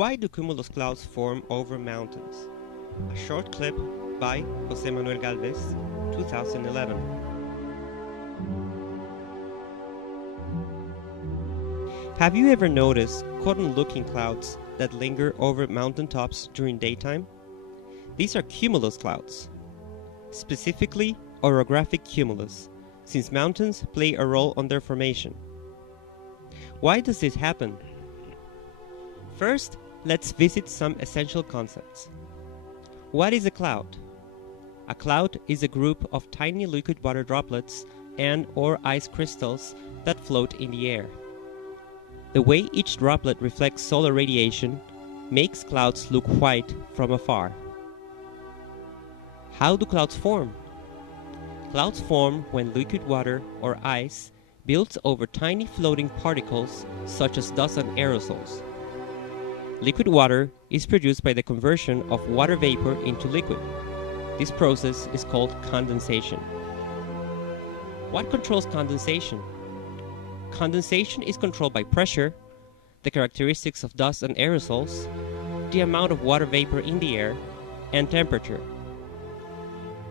Why do cumulus clouds form over mountains? A short clip by José Manuel Galvez, 2011. Have you ever noticed cotton-looking clouds that linger over mountaintops during daytime? These are cumulus clouds, specifically orographic cumulus, since mountains play a role on their formation. Why does this happen? First, let's visit some essential concepts. What is a cloud? A cloud is a group of tiny liquid water droplets and/or ice crystals that float in the air. The way each droplet reflects solar radiation makes clouds look white from afar. How do clouds form? Clouds form when liquid water or ice builds over tiny floating particles such as dust and aerosols. Liquid water is produced by the conversion of water vapor into liquid. This process is called condensation. What controls condensation? Condensation is controlled by pressure, the characteristics of dust and aerosols, the amount of water vapor in the air, and temperature.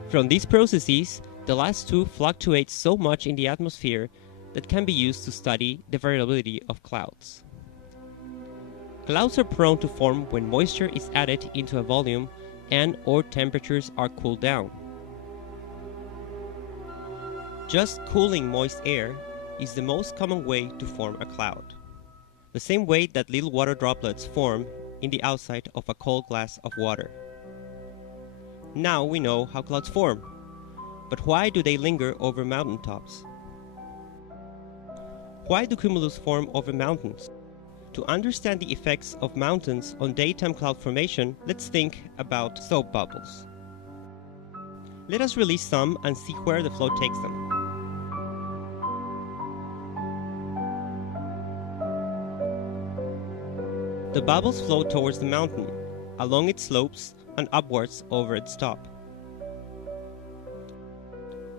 From these processes, the last two fluctuate so much in the atmosphere that can be used to study the variability of clouds. Clouds are prone to form when moisture is added into a volume and/or temperatures are cooled down. Just cooling moist air is the most common way to form a cloud, the same way that little water droplets form in the outside of a cold glass of water. Now we know how clouds form, but why do they linger over mountaintops? Why do cumulus form over mountains? To understand the effects of mountains on daytime cloud formation, let's think about soap bubbles. Let us release some and see where the flow takes them. The bubbles flow towards the mountain, along its slopes and upwards over its top.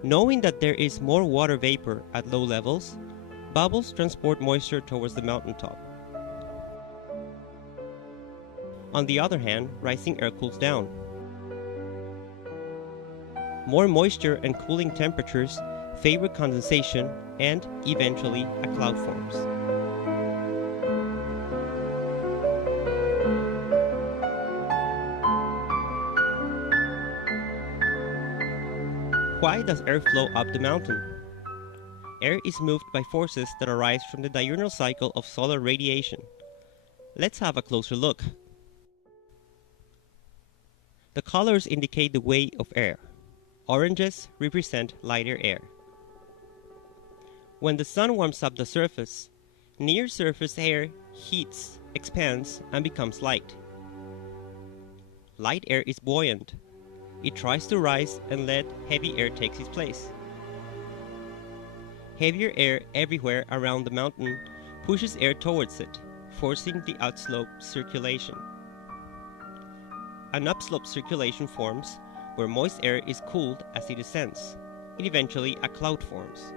Knowing that there is more water vapor at low levels, bubbles transport moisture towards the mountaintop. On the other hand, rising air cools down. More moisture and cooling temperatures favor condensation, and eventually a cloud forms. Why does air flow up the mountain? Air is moved by forces that arise from the diurnal cycle of solar radiation. Let's have a closer look. The colors indicate the way of air. Oranges represent lighter air. When the sun warms up the surface, near-surface air heats, expands, and becomes light. Light air is buoyant. It tries to rise and let heavy air take its place. Heavier air everywhere around the mountain pushes air towards it, forcing the outslope circulation. An upslope circulation forms where moist air is cooled as it descends, and eventually a cloud forms.